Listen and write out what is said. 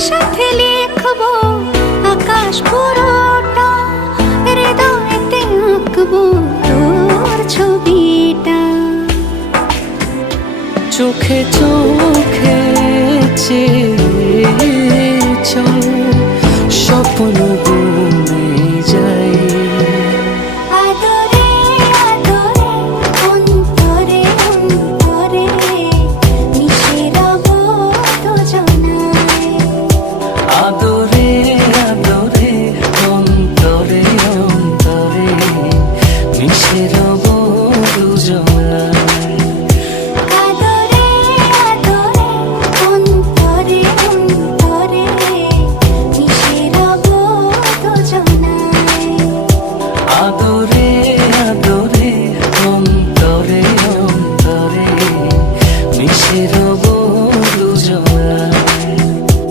সাথে লিখবো আকাশ পুরোটা, হৃদয়েতে আঁকবো তোর ছবিটা। চোখে চোখে চেয়ে চল স্বপ্ন